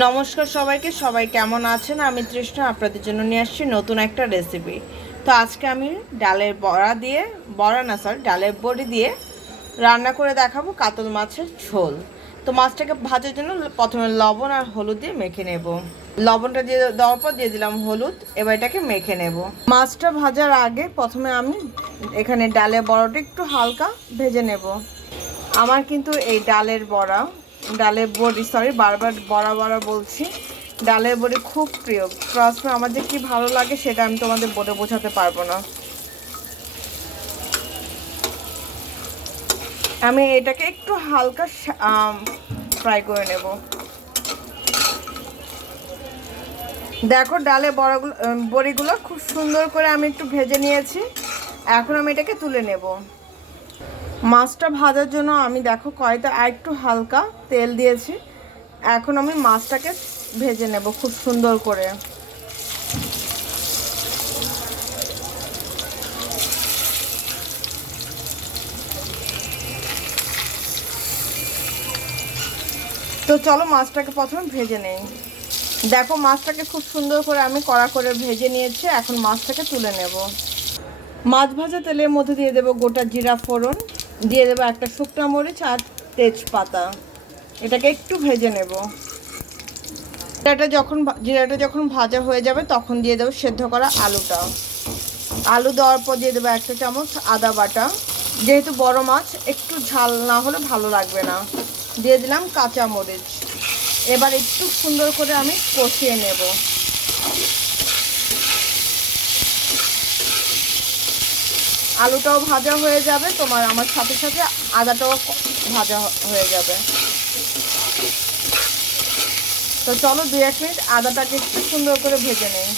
নমস্কার সবাইকে, সবাই কেমন আছেন? আমি তৃষ্ণা, আপনাদের জন্য নিয়ে আসছি নতুন একটা রেসিপি তো আজকে আমি ডালের বড়া দিয়ে, বড়া না স্যার ডালের বড়ি দিয়ে রান্না করে দেখাবো কাতল মাছের ঝোল। তো মাছটাকে ভাজার জন্য প্রথমে লবণ আর হলুদ দিয়ে মেখে নেব। লবণটা দিয়ে দেওয়ার পর দিয়ে দিলাম হলুদ, এবার এটাকে মেখে নেব। মাছটা ভাজার আগে প্রথমে আমি এখানে ডালের বড়াটা একটু হালকা ভেজে নেব। আমার কিন্তু এই ডালের বড়া ডালের বড়ি সরি বারবার বড়া বড়া বলছি। ডালের বড়ি খুব প্রিয়। ট্রাস্ট আমার যে কি ভালো লাগে সেটা আমি তোমাদের বলে বোঝাতে পারব না। আমি এটাকে একটু হালকা ফ্রাই করে নেব। দেখো, ডালে বড়াগুলো বড়িগুলো খুব সুন্দর করে আমি একটু ভেজে নিয়েছি। এখন আমি এটাকে তুলে নেব। মাছটা ভাজার জন্য আমি দেখো কয়টা একটু হালকা তেল দিয়েছি। এখন আমি মাছটাকে ভেজে নেব খুব সুন্দর করে। তো চলো মাছটাকে প্রথমে ভেজে নেই। দেখো মাছটাকে খুব সুন্দর করে আমি কড়া করে ভেজে নিয়েছি, এখন মাছটাকে তুলে নেব। মাছ ভাজা তেলের মধ্যে দিয়ে দেবো গোটা জিরা ফোড়ন। দিয়ে দেবো একটা শুকনো মরিচ আর তেজপাতা। এটাকে একটু ভেজে নেব। জিরাটা যখন জিরাটা যখন ভাজা হয়ে যাবে, তখন দিয়ে দেবো সেদ্ধ করা আলুটা। আলু দেওয়ার পর দিয়ে দেবো একটা চামচ আদা বাটা। যেহেতু বড় মাছ, একটু ঝাল না হলে ভালো লাগবে না। দিয়ে দিলাম কাঁচা মরিচ। এবার একটু সুন্দর করে আমি কষিয়ে নেব। আলুটাও ভাজা হয়ে যাবে, তোমার আমার সাথে সাথে আদাটাও ভাজা হয়ে যাবে। তো চলো দু এক মিনিট আদাটাকে একটু সুন্দর করে ভেজে নেই।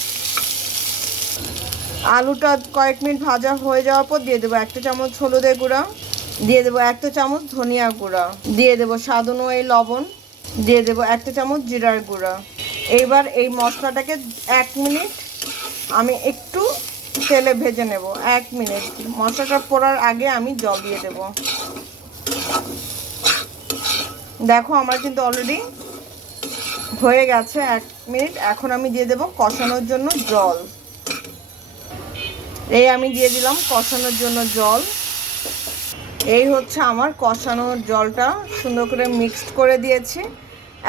আলুটা কয়েক মিনিট ভাজা হয়ে যাওয়ার পর দিয়ে দেবো একটা চামচ হলুদের গুঁড়া, দিয়ে দেবো একটা চামচ ধনিয়া গুঁড়া, দিয়ে দেবো স্বাদ অনুযায়ী লবণ, দিয়ে দেবো একটা চামচ জিরার গুঁড়া। এইবার এই মশলাটাকে এক মিনিট আমি একটু তেলে ভেজে নেব, এক মিনিট। মশলাটা পোড়ার আগে আমি জল দিয়ে দেব। দেখো, আমার কিন্তু অলরেডি হয়ে গেছে এক মিনিট। এখন আমি দিয়ে দেব কষানোর জন্য জল। এই আমি দিয়ে দিলাম কষানোর জন্য জল। এই হচ্ছে আমার কষানোর জলটা। সুন্দর করে মিক্সড করে দিয়েছি।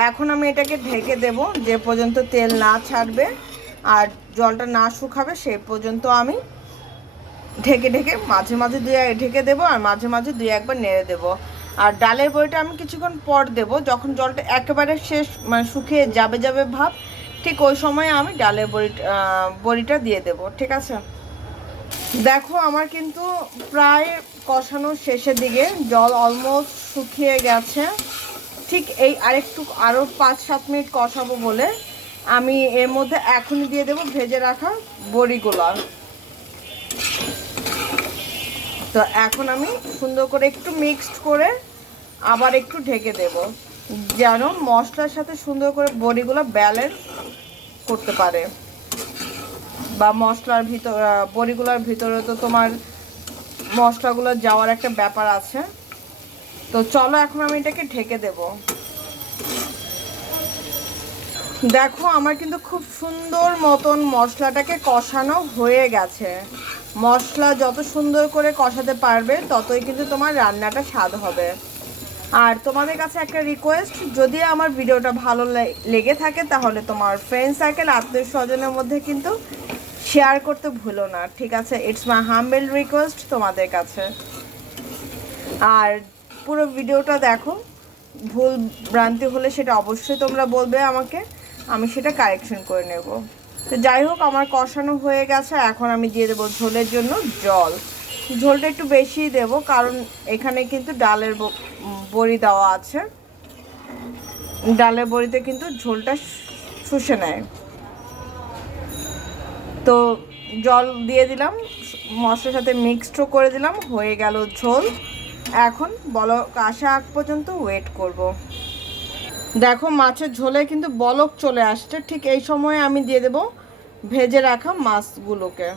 এখন আমি এটাকে ঢেকে দেব, যে পর্যন্ত তেল না ছাড়বে। আর জলটা না শুকাবে, সে পর্যন্ত আমি ঢেকে ঢেকে মাঝে মাঝে দুই ঢেকে দেবো আর মাঝে মাঝে দুই একবার নেড়ে দেবো। আর ডালের বড়িটা আমি কিছুক্ষণ পর দেব, যখন জলটা একেবারে শেষ মানে শুকিয়ে যাবে যাবে ভাব, ঠিক ওই সময় আমি ডালের বড়ি বড়িটা দিয়ে দেব, ঠিক আছে? দেখো আমার কিন্তু প্রায় কষানোর শেষের দিকে জল অলমোস্ট শুকিয়ে গেছে, ঠিক এই আরেকটু আরও পাঁচ সাত মিনিট কষাবো বলে। আমি এর মধ্যে এখনই দিয়ে দেবো ভেজে রাখা বড়িগুলো। তো এখন আমি সুন্দর করে একটু মিক্সড করে আবার একটু ঢেকে দেব, যেন মশলার সাথে সুন্দর করে বড়িগুলো ব্যালেন্স করতে পারে। বা মশলার ভিতর বড়িগুলোর ভিতরে তো তোমার মশলাগুলো যাওয়ার একটা ব্যাপার আছে। তো চলো এখন আমি এটাকে ঢেকে দেব। দেখো, আমার কিন্তু খুব সুন্দর মতন মশলাটাকে কষানো হয়ে গেছে। মশলা যত সুন্দর করে কষাতে পারবে, ততই কিন্তু তোমার রান্নাটা স্বাদ হবে। আর তোমাদের কাছে একটা রিকোয়েস্ট যদি আমার ভিডিওটা ভালো লেগে থাকে, তাহলে তোমার ফ্রেন্ড সার্কেল আত্মীয় স্বজনের মধ্যে কিন্তু শেয়ার করতে ভুলো না, ঠিক আছে? ইটস মাই হাম্বেল রিকোয়েস্ট তোমাদের কাছে। আর পুরো ভিডিওটা দেখো ভুল ভ্রান্তি হলে সেটা অবশ্যই তোমরা বলবে আমাকে। আমি সেটা কারেকশন করে নেব। তো যাই হোক, আমার কষানো হয়ে গেছে, এখন আমি দিয়ে দেবো ঝোলের জন্য জল। ঝোলটা একটু বেশি দেব, কারণ এখানে কিন্তু ডালের বড়ি দেওয়া আছে। ডালের বড়িতে কিন্তু ঝোলটা শুষে নেয়। তো জল দিয়ে দিলাম, মশলার সাথে মিক্সডও করে দিলাম, হয়ে গেল ঝোল। এখন বলো আসা আগ পর্যন্ত ওয়েট করব। দেখো, মাছের ঝোলে কিন্তু বলক চলে আসছে। ঠিক এই সময় আমি দিয়ে দেব ভেজে রাখা মাছগুলোকে।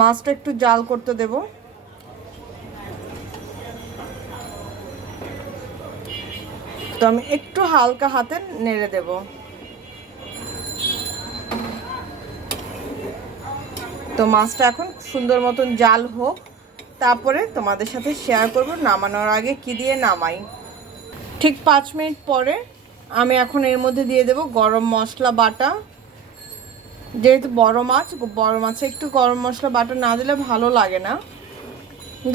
মাছটা একটু জাল করতে দেব। তো আমি একটু হালকা হাতে নেড়ে দেব। তো মাছটা এখন সুন্দর মতন জাল হোক। তারপরে তোমাদের সাথে শেয়ার করব নামানোর আগে কি দিয়ে নামাই। ঠিক পাঁচ মিনিট পরে আমি এখন এর মধ্যে দিয়ে দেব গরম মশলা বাটা। যেহেতু বড় মাছ, বড় মাছে একটু গরম মশলা বাটা না দিলে ভালো লাগে না।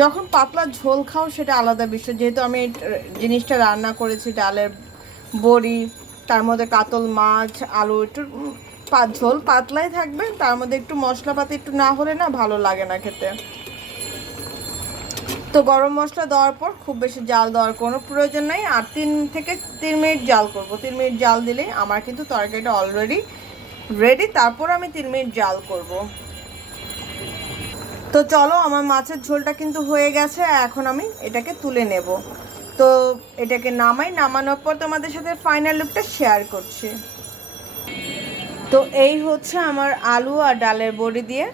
যখন পাতলা ঝোল খাও সেটা আলাদা বিষয়। যেহেতু আমি জিনিসটা রান্না করেছি, ডালের বড়ি, তার মধ্যে কাতল মাছ, আলু, একটু ঝোল পাতলাই থাকবে, তার মধ্যে একটু মশলাপাতি একটু না হলে না ভালো লাগে না খেতে। তো গরম মশলা দেওয়ার পর খুব বেশি জাল দেওয়ার কোনো প্রয়োজন নেই। আর তিন থেকে তিন মিনিট জাল করব। তিন মিনিট জাল দিলে আমার কিন্তু তরকারিটা অলরেডি রেডি তারপর আমি তিন মিনিট জাল করব। তো চলো, আমার মাছের ঝোলটা কিন্তু হয়ে গেছে, এখন আমি এটাকে তুলে নেব। তো এটাকে নামাই, নামানোর পর তোমাদের সাথে ফাইনাল লুকটা শেয়ার করছি। তো এই হচ্ছে আমার আলু আর ডালের বড়ি দিয়ে।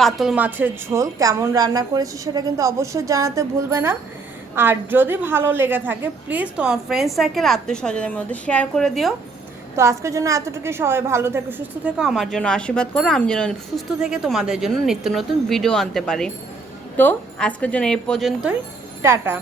কাতল মাছের ঝোল কেমন রান্না করেছি সেটা কিন্তু অবশ্যই জানাতে ভুলবে না। আর যদি ভালো লেগে থাকে প্লিজ তোমার ফ্রেন্ড সার্কেল আত্মীয় স্বজনের মধ্যে শেয়ার করে দিও। তো আজকের জন্য এতটুকু সবাই ভালো থেকো, সুস্থ থেকো। আমার জন্য আশীর্বাদ করো। আমি যেন সুস্থ থেকে তোমাদের জন্য নিত্য নতুন ভিডিও আনতে পারি। তো আজকের জন্য এই পর্যন্তই। টাটা।